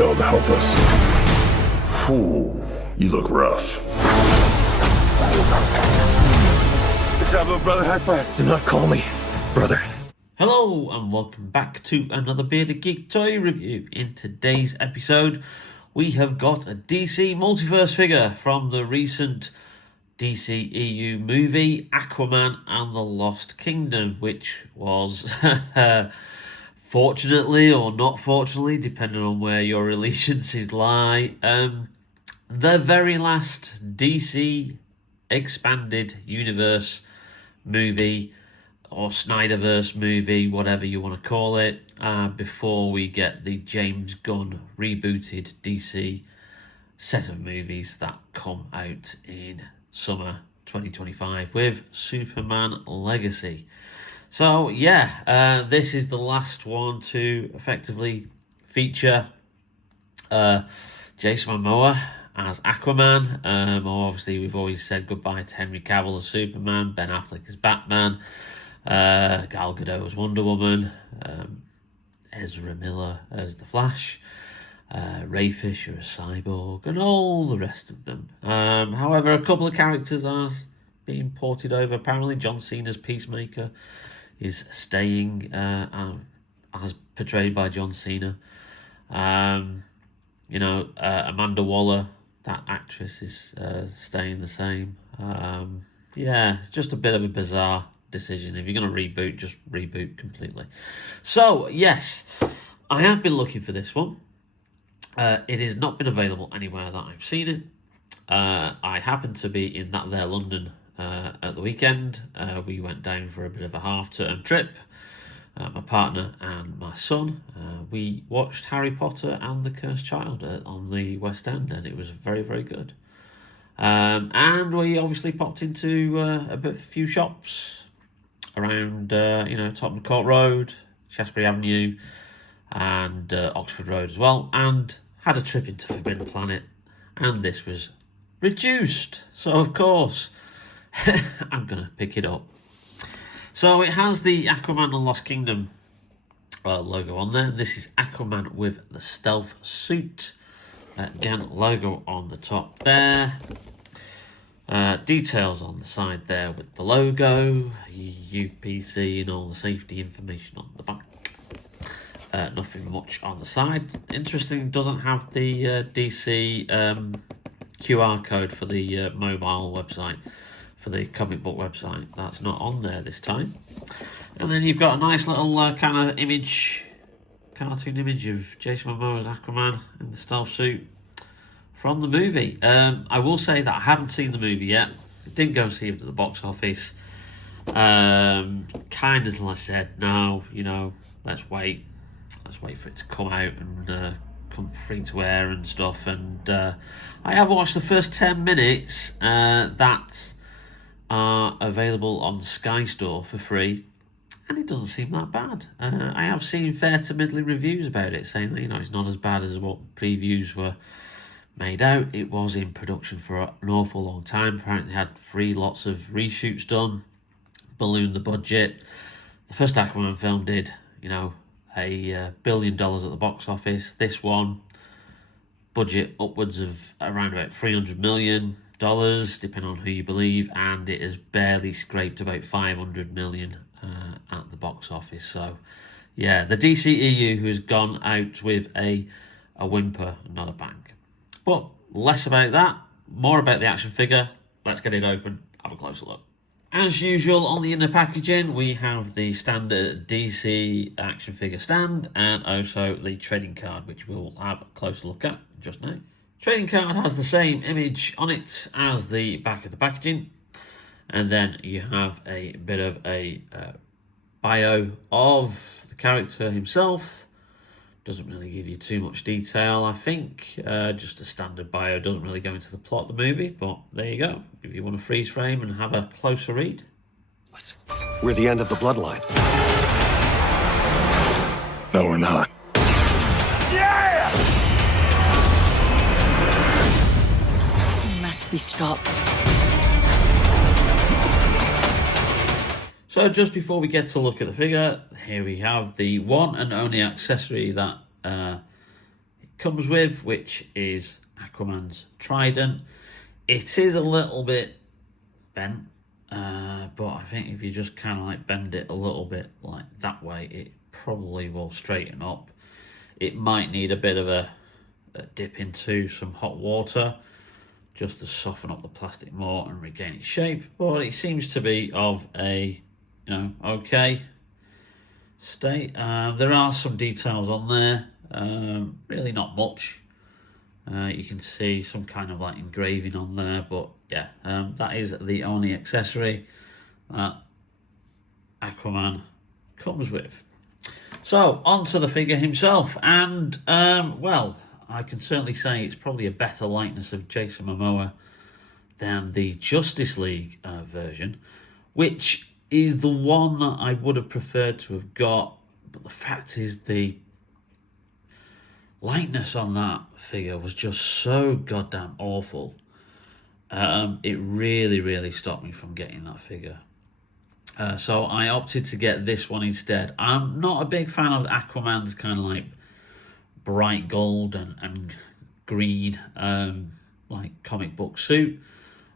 spell to help us. Ooh, you look rough. Good job, little brother. High five. Do not call me brother. Hello and welcome back to another Bearded Geek toy review. In today's episode, we have got a DC Multiverse figure from the recent DCEU movie Aquaman and the Lost Kingdom, which was, fortunately or not fortunately, depending on where your allegiances lie, the very last DC expanded universe movie, or Snyderverse movie, whatever you want to call it, before we get the James Gunn rebooted DC set of movies that come out in summer 2025 with Superman Legacy. So yeah, this is the last one to effectively feature Jason Momoa as Aquaman. Obviously we've always said goodbye to Henry Cavill as Superman, Ben Affleck as Batman, Gal Gadot as Wonder Woman, Ezra Miller as The Flash, Ray Fisher as Cyborg, and all the rest of them. However, a couple of characters are being ported over. Apparently John Cena's Peacemaker is staying as portrayed by John Cena. Amanda Waller, that actress, is staying the same. Yeah, it's just a bit of a bizarre decision. If you're going to reboot, just reboot completely. So, yes, I have been looking for this one. It has not been available anywhere that I've seen it. I happened to be in that there London at the weekend. We went down for a bit of a half-term trip. My partner and my son, we watched Harry Potter and the Cursed Child on the West End, and it was very, very good. And we obviously popped into a few shops around, Tottenham Court Road, Shaftesbury Avenue, and Oxford Road as well, and had a trip into Forbidden Planet, and this was reduced. So, of course, I'm going to pick it up. So it has the Aquaman and Lost Kingdom logo on there. This is Aquaman with the stealth suit. Again, logo on the top there. Details on the side there with the logo, UPC and all the safety information on the back. Nothing much on the side. Interesting, doesn't have the DC QR code for the mobile website, for the comic book website. That's not on there this time. And then you've got a nice little kind of cartoon image of Jason Momoa as Aquaman in the stealth suit from the movie. I will say that I haven't seen the movie yet. I didn't go and see it at the box office. Kind of as I said, no, let's wait. Let's wait for it to come out and come free to air and stuff. And I have watched the first 10 minutes that are available on Sky Store for free, and it doesn't seem that bad. I have seen fair to middling reviews about it, saying that it's not as bad as what previews were made out. It was in production for an awful long time. Apparently had lots of reshoots done, ballooned the budget. The first Aquaman film did, $1 billion at the box office. This one, budget upwards of around about $300 million, depending on who you believe, and it has barely scraped about $500 million at the box office. So, yeah, the DCEU who has gone out with a whimper, not a bang. But less about that, more about the action figure. Let's get it open, have a closer look. As usual, on the inner packaging, we have the standard DC action figure stand and also the trading card, which we'll have a closer look at just now. Trading card has the same image on it as the back of the packaging. And then you have a bit of a bio of the character himself. Doesn't really give you too much detail, I think. Just a standard bio, doesn't really go into the plot of the movie, but there you go. If you want to freeze frame and have a closer read. We're the end of the bloodline. No, we're not. Yeah! Must be stopped. So just before we get to look at the figure, here we have the one and only accessory that comes with, which is Aquaman's trident. It is a little bit bent, but I think if you just kind of like bend it a little bit like that way, it probably will straighten up. It might need a bit of a dip into some hot water just to soften up the plastic more and regain its shape, but it seems to be of a, you know, okay state. There are some details on there, really not much. You can see some kind of like engraving on there, but yeah, that is the only accessory that Aquaman comes with. So on to the figure himself, and well, I can certainly say it's probably a better likeness of Jason Momoa than the Justice League version, which is the one that I would have preferred to have got, but the fact is the likeness on that figure was just so goddamn awful. It really stopped me from getting that figure. So I opted to get this one instead. I'm not a big fan of Aquaman's kind of like bright gold and green like comic book suit.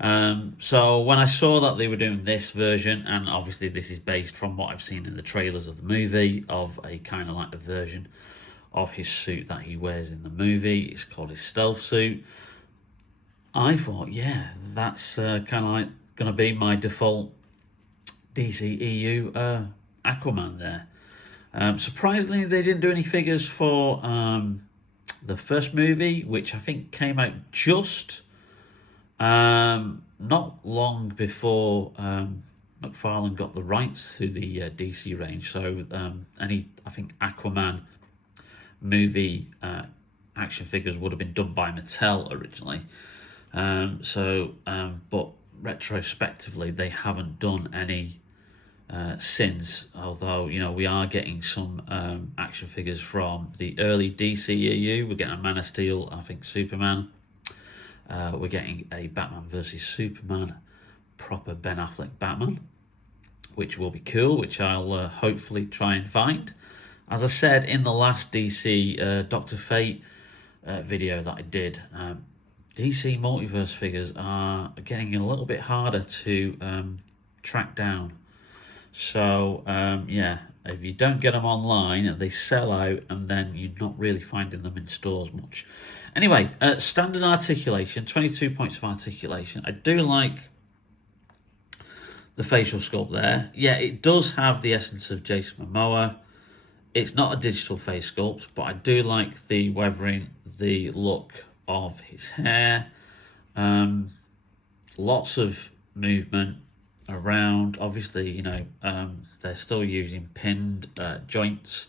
So when I saw that they were doing this version, and obviously this is based from what I've seen in the trailers of the movie, of a kind of like a version of his suit that he wears in the movie. It's called his stealth suit. I thought, yeah, that's kind of like going to be my default DCEU Aquaman there. Surprisingly, they didn't do any figures for the first movie, which I think came out just not long before McFarlane got the rights to the DC range. So I think Aquaman movie action figures would have been done by Mattel originally. But retrospectively, they haven't done any since, although, you know, we are getting some action figures from the early DCEU. We're getting a Man of Steel, I think Superman. We're getting a Batman versus Superman, proper Ben Affleck Batman, which will be cool, which I'll hopefully try and find. As I said in the last DC Dr. Fate video that I did, DC Multiverse figures are getting a little bit harder to track down. So, yeah, if you don't get them online, they sell out, and then you're not really finding them in stores much. Anyway, standard articulation, 22 points of articulation. I do like the facial sculpt there. Yeah, it does have the essence of Jason Momoa. It's not a digital face sculpt, but I do like the weathering, the look of his hair. Lots of movement around. Obviously, you know, they're still using pinned joints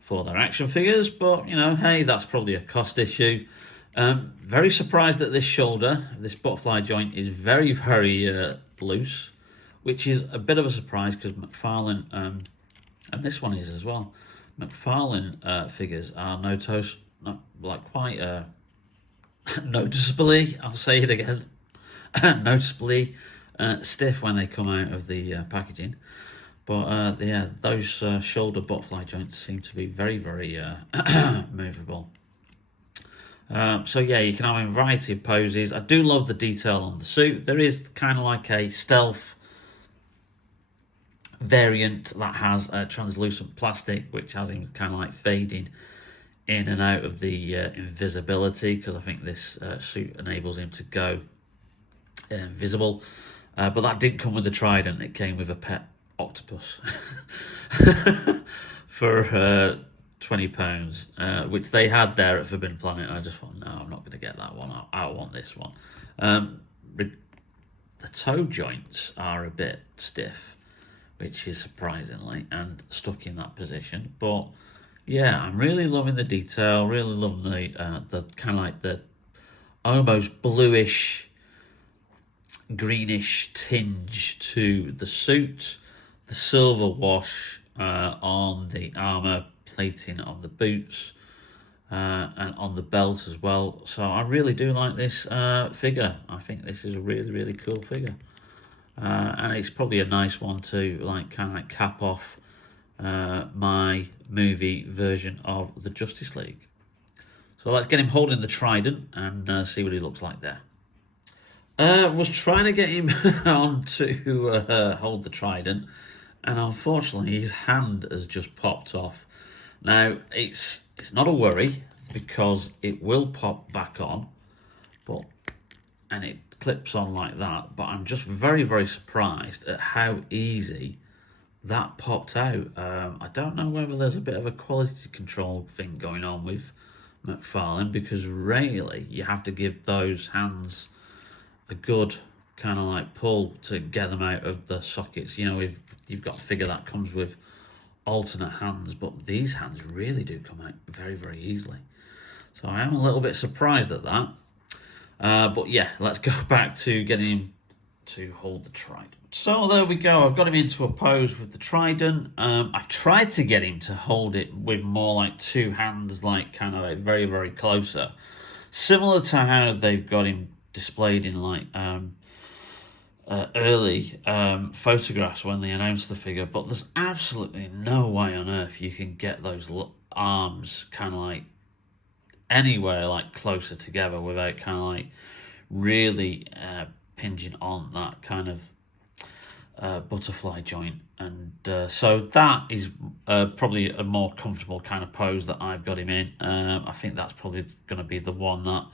for their action figures, but, you know, hey, that's probably a cost issue. Very surprised that this shoulder, this butterfly joint, is very loose, which is a bit of a surprise because McFarlane, and this one is as well, McFarlane figures are quite noticeably, I'll say it again, noticeably stiff when they come out of the packaging. But yeah, those shoulder butterfly joints seem to be very movable. So yeah, you can have a variety of poses. I do love the detail on the suit. There is kind of like a stealth variant that has translucent plastic, which has him kind of like fading in and out of the invisibility, because I think this suit enables him to go invisible. But that didn't come with the trident. It came with a pet octopus for £20, which they had there at Forbidden Planet. And I just thought, no, I'm not going to get that one. I want this one. The toe joints are a bit stiff, which is surprisingly, and stuck in that position. But yeah, I'm really loving the detail, really loving the kind of like the almost bluish, greenish tinge to the suit, the silver wash on the armor, plating on the boots, and on the belt as well. So I really do like this figure. I think this is a really cool figure. And it's probably a nice one to like kind of like cap off my movie version of the Justice League. So let's get him holding the trident and see what he looks like there. Was trying to get him on to hold the trident, and unfortunately his hand has just popped off. Now it's not a worry because it will pop back on, and it clips on like that. But I'm just very, very surprised at how easy that popped out. I don't know whether there's a bit of a quality control thing going on with McFarlane, because really you have to give those hands a good kind of like pull to get them out of the sockets. You know, you've got a figure that comes with alternate hands, but these hands really do come out very, very easily. So I am a little bit surprised at that. But yeah, let's go back to getting him to hold the trident. So there we go. I've got him into a pose with the trident. I've tried to get him to hold it with more like two hands, like kind of like very, very closer. Similar to how they've got him displayed in like early photographs when they announced the figure. But there's absolutely no way on earth you can get those arms kind of like anywhere like closer together without kind of like really pinging on that kind of butterfly joint. And so that is probably a more comfortable kind of pose that I've got him in. I think that's probably going to be the one that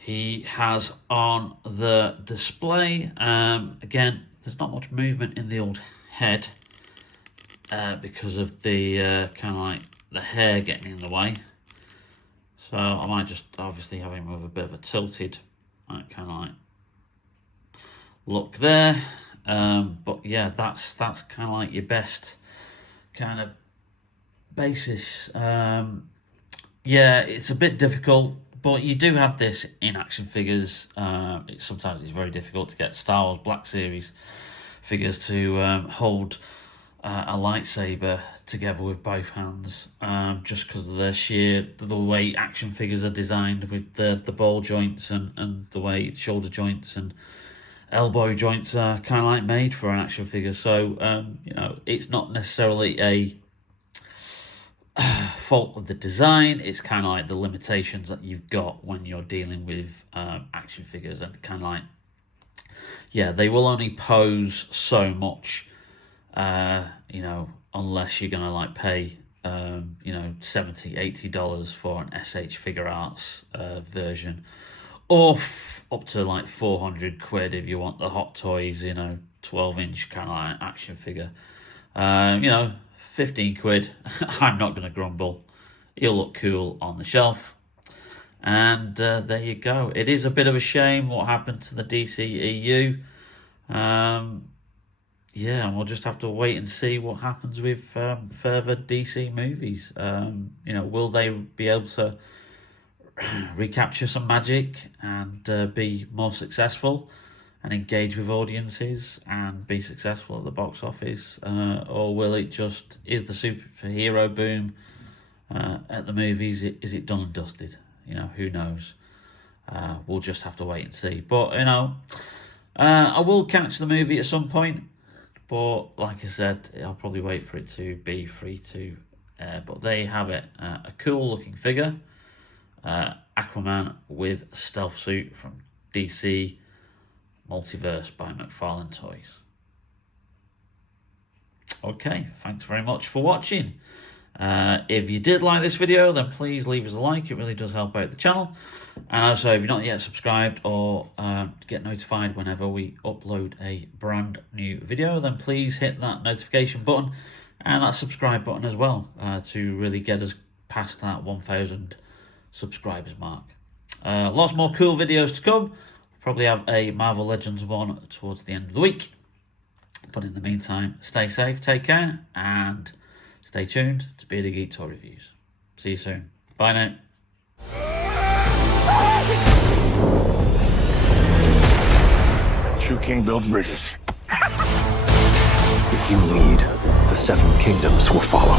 he has on the display. Again, there's not much movement in the old head because of the kind of like the hair getting in the way. So I might just obviously have him with a bit of a tilted like, kind of like look there. But yeah, that's kind of like your best kind of basis. Yeah, it's a bit difficult, but you do have this in action figures. Sometimes it's very difficult to get Star Wars Black Series figures to hold a lightsaber together with both hands, just because of the way action figures are designed with the ball joints and the way shoulder joints and elbow joints are kind of like made for an action figure. So you know, it's not necessarily a fault of the design. It's kind of like the limitations that you've got when you're dealing with action figures, and kind of like, yeah, they will only pose so much, you know, unless you're gonna like pay you know, $70-80 for an SH Figure Arts version, or up to like 400 quid if you want the Hot Toys, you know, 12-inch kind of like action figure. You know, 15 quid, I'm not going to grumble. He'll look cool on the shelf. And there you go. It is a bit of a shame what happened to the DCEU. Yeah, and we'll just have to wait and see what happens with further DC movies. You know, will they be able to recapture some magic and be more successful and engage with audiences and be successful at the box office, or will it just, is the superhero boom at the movies, is it done and dusted? You know, who knows? We'll just have to wait and see. But you know, I will catch the movie at some point, but like I said, I'll probably wait for it to be free to air. But there you have it, a cool looking figure. Aquaman with stealth suit from DC Multiverse by McFarlane Toys. Okay, thanks very much for watching. If you did like this video, then please leave us a like. It really does help out the channel. And also, if you're not yet subscribed or get notified whenever we upload a brand new video, then please hit that notification button and that subscribe button as well, to really get us past that 1,000 subscribers mark. Lots more cool videos to come. We'll probably have a Marvel Legends one towards the end of the week. But in the meantime, stay safe, take care, and stay tuned to Bearded Geek Toy Reviews. See you soon. Bye now. True king builds bridges. If you lead, the 7 kingdoms will follow.